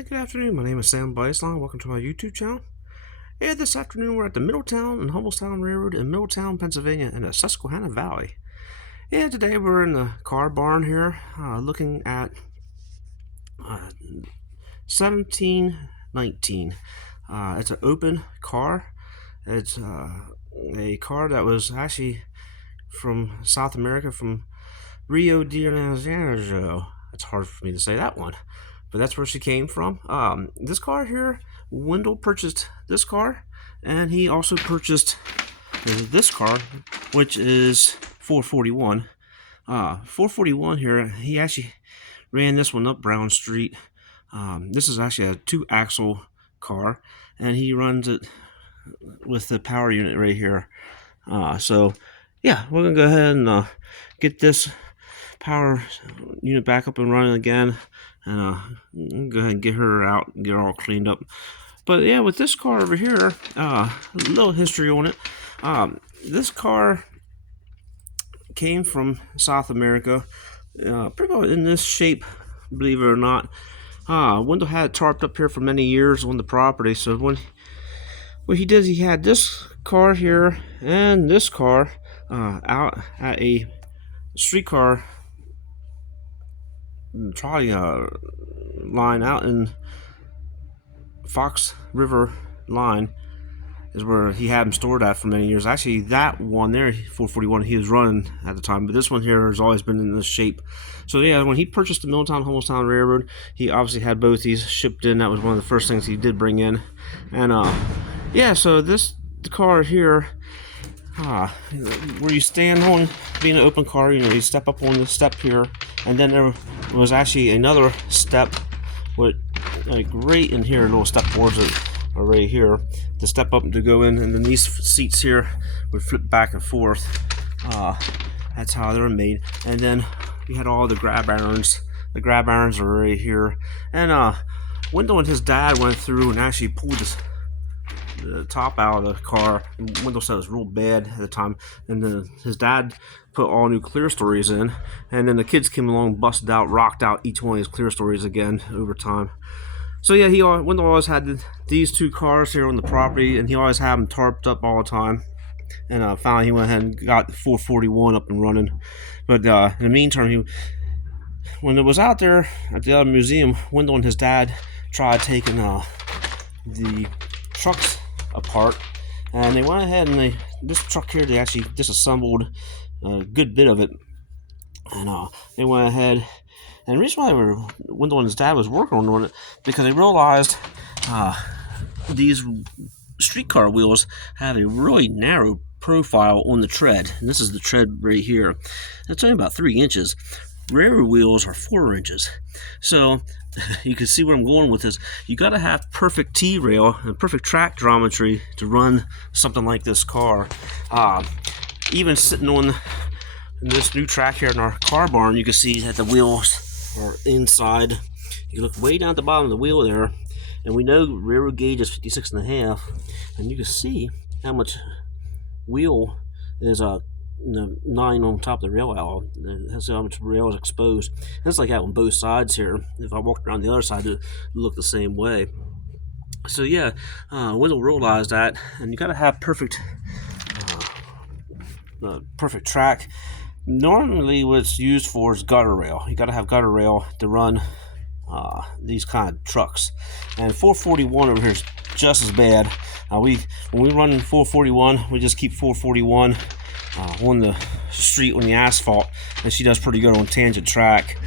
Hi, good afternoon. My name is Sam Beisling. Welcome to my YouTube channel. Yeah, this afternoon we're at the Middletown and Humboldt Railroad in Middletown, Pennsylvania in the Susquehanna Valley. Yeah, today we're in the car barn here looking at 1719. It's an open car. It's a car that was actually from South America, from Rio de Janeiro. It's hard for me to say that one, but that's where she came from. This car here, Wendell purchased this car, and he also purchased this car, which is 441. 441 here, he actually ran this one up Brown Street. This is actually a 2-axle car, and he runs it with the power unit right here. So yeah, we're gonna go ahead and get this power unit back up and running again, and go ahead and get her out and get her all cleaned up. But yeah, with this car over here, a little history on it. This car came from South America, pretty much in this shape, believe it or not. Wendell had it tarped up here for many years on the property. So what he did, he had this car here and this car out at a streetcar trolley line out in Fox River line is where he had them stored at for many years. Actually, that one there, 441, he was running at the time, but this one here has always been in this shape. So yeah, when he purchased the Middletown Humboldt Railroad, he obviously had both these shipped in. That was one of the first things he did bring in. And yeah, so the car here, where you stand on, being an open car, you step up on the step here, and then there was actually another step with, like, right in here, a little step boards are right here to step up and to go in, and then these seats here would flip back and forth. That's how they're made. And then you had all the grab irons. The grab irons are right here. And Wendell and his dad went through and actually pulled the top out of the car. Wendell said it was real bad at the time, and then his dad put all new clear stories in, and then the kids came along, busted out, rocked out each one of his clear stories again over time. So yeah, Wendell always had these two cars here on the property, and he always had them tarped up all the time. And finally he went ahead and got the 441 up and running. But in the meantime, when it was out there at the other museum, Wendell and his dad tried taking the trucks apart, and they went ahead and this truck here, they actually disassembled a good bit of it, and they went ahead. And the reason why Wendell and his dad was working on it, because they realized these streetcar wheels have a really narrow profile on the tread. And this is the tread right here. It's only about 3 inches. Railroad wheels are 4 inches. So you can see where I'm going with this. You got to have perfect T-rail and perfect track geometry to run something like this car. Even sitting on this new track here in our car barn, you can see that the wheels are inside. You can look way down at the bottom of the wheel there, and we know railroad gauge is 56.5, and you can see how much wheel is 9 on top of the rail out. That's how much rail is exposed. And it's like that on both sides here. If I walked around the other side, it would look the same way. So yeah, Wendell realized that, and you got to have perfect track. Normally what's used for is gutter rail. You got to have gutter rail to run these kind of trucks, and 441 over here is just as bad. When we run 441, we just keep 441 on the street, on the asphalt, and she does pretty good on tangent track.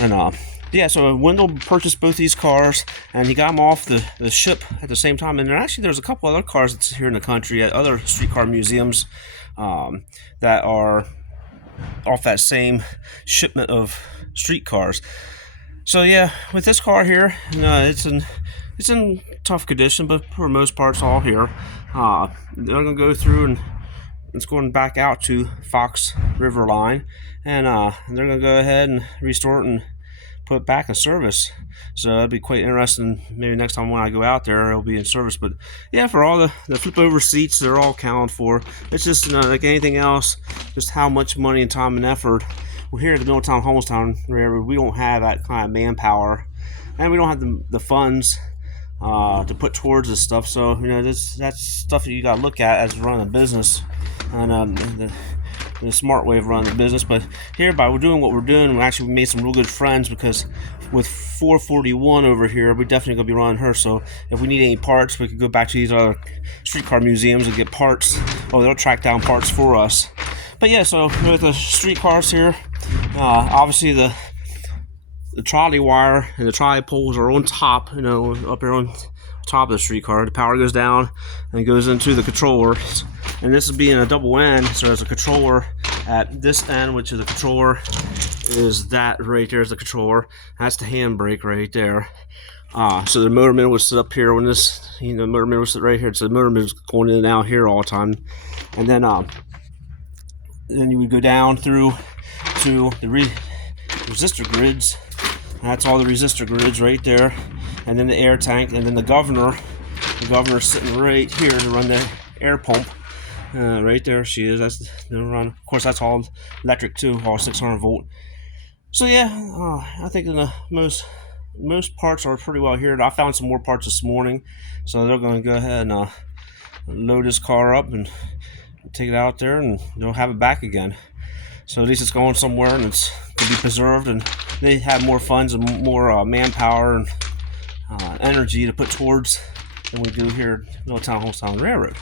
And yeah, so Wendell purchased both these cars, and he got them off the ship at the same time. And there's a couple other cars that's here in the country at other streetcar museums that are off that same shipment of streetcars. So yeah, with this car here, it's in tough condition, but for the most part, it's all here. They're gonna go through, and it's going back out to Fox River line, and they're gonna go ahead and restore it and put it back in service. So that'd be quite interesting. Maybe next time when I go out there, it'll be in service. But yeah, for all the flip over seats, they're all accounted for. It's just like anything else, just how much money and time and effort. Well, here at the Middletown Humboldt Railroad, we don't have that kind of manpower and we don't have the funds to put towards this stuff. So that's stuff that you got to look at as running a business, and the smart way of running a business. But here, by doing what we're doing, we actually made some real good friends, because with 441 over here, we're definitely gonna be running her. So if we need any parts, we could go back to these other streetcar museums and get parts, or they'll track down parts for us. But yeah, so with the streetcars here, obviously the trolley wire and the trolley poles are on top, up here on top of the streetcar. The power goes down and goes into the controller, and this is being a double end, so there's a controller at this end, which is the controller is that right there is the controller. That's the handbrake right there. So the motor mill was set up here when this, the motor mill was set right here, so the motor mill is going in and out here all the time. And then you would go down through to the resistor grids. That's all the resistor grids right there, and then the air tank, and then the governor. The governor's sitting right here to run the air pump. Right there she is. That's the run. Of course, that's all electric too, all 600 volt. So yeah, I think the most parts are pretty well here. I found some more parts this morning, so they're going to go ahead and load this car up and take it out there, and they'll have it back again. So at least it's going somewhere, and it's to be preserved, and they have more funds and more manpower and energy to put towards than we do here at Middletown Homestown Railroad.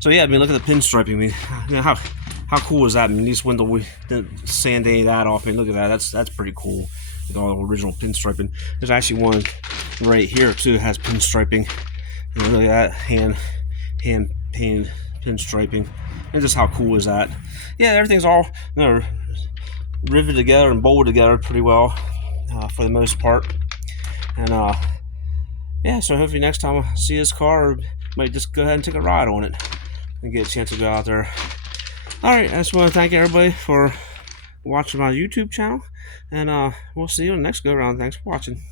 So yeah, I mean, look at the pinstriping. I mean, how cool is that? I mean, at least when we didn't sand any of that off. I mean, look at that. That's pretty cool with all the original pinstriping. There's actually one right here too that has pinstriping. Look at that hand painted pinstriping. And just how cool is that? Yeah, everything's all riveted together and bolted together pretty well for the most part. And yeah, so hopefully next time I see this car, I might just go ahead and take a ride on it and get a chance to go out there. Alright, I just want to thank everybody for watching my YouTube channel, and we'll see you on the next go around. Thanks for watching.